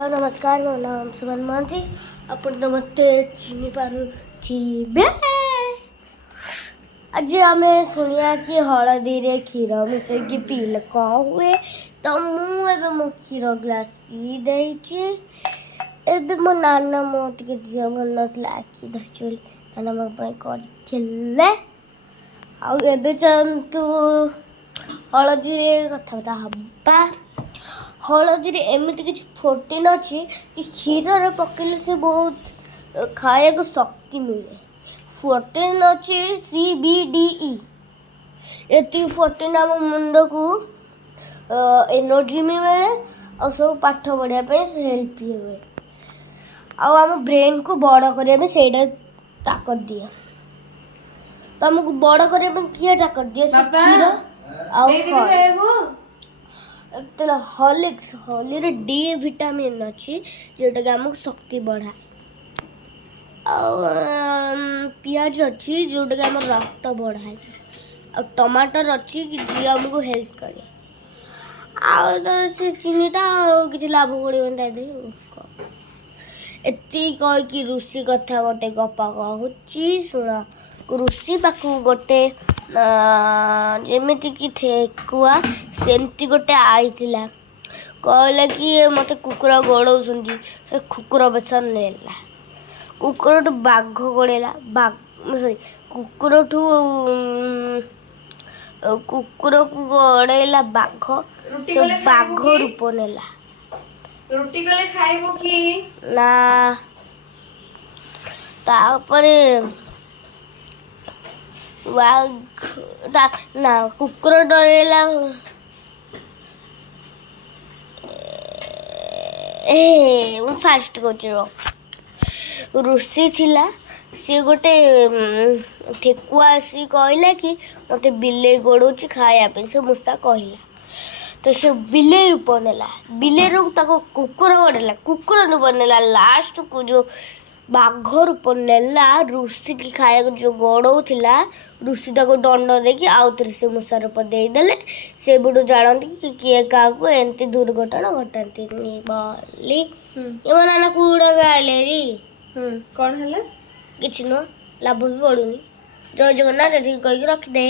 नमस्कार मो नाम सुमन महांती आपण तो मत चिन्ह पारे आज आम शुणिया कि हलदी रे क्षीर मिसेक पीले कौन हुए तो मुझे मो क्षीर ग्लास पी दे मो नाना मो टे दिह भल ना आखि धरची नाना मो कर चलतु हलदी कथबार्ता हवा हलदी एमती किसी प्रोटीन अच्छी कि क्षीर पकड़े से बहुत खाया को शक्ति मिले प्रोटीन अच्छी CBDE ये प्रोटीन आम मुंड को एनर्जी मिले और सब पाठ पढ़ाई हेल्प हुए आम ब्रेन को बड़ करने से ताकत दिए तो आमको बड़ करने किए ताकत दिए से क्षीर हॉर्लिक्स हॉली डी विटामिन अच्छी जोटा कि आमको शक्ति बढ़ाए पियाज अच्छी जोटा कि आम रक्त बढ़ाए आ टमाटर अच्छी कि जी आमको हेल्प करे से चीनीटा किसी लाभ पड़े एति कहीकि ऋषि कथा गोटे गपा कहूँ शुण ऋषि पाखु गोटे जमीती कि ठेकुआ सेमती गोटे आईला कहला कि मत कुकुर गोड़ाऊँ से कुकुर बेस नेला कुकुर बाघ गोड़ेला सॉरी कुकुर कुकुर को गोड़ेला बाघ से बाघ रूप नेला रुटी कले खाइबो कि ना तापरे ना कुकुर डरेला फास्ट कह ऋषि थिला सी गोटे ठेकुआ आसी कहला कि मत बिले गोड़ाऊँ खाया से मूषा कहला तो से बिले रूप नेला बिले रूप कुकुर गोड़ेला कुकुर रूप नेला लास्ट को जो बाघ रूप नेला ऋषि की खाया जो गोड़ाऊला ऋषि दंड देकी आउ थे से मूषा रूप देदेले से बुढ़ू जानती कि किए क्या एमती दुर्घटना घटाती बोली ये नाना कूड़ा गाइले री कौन है किसी नुह लाभ भी पड़ूनी जय जगन्नाथ कहीकि रखिदे।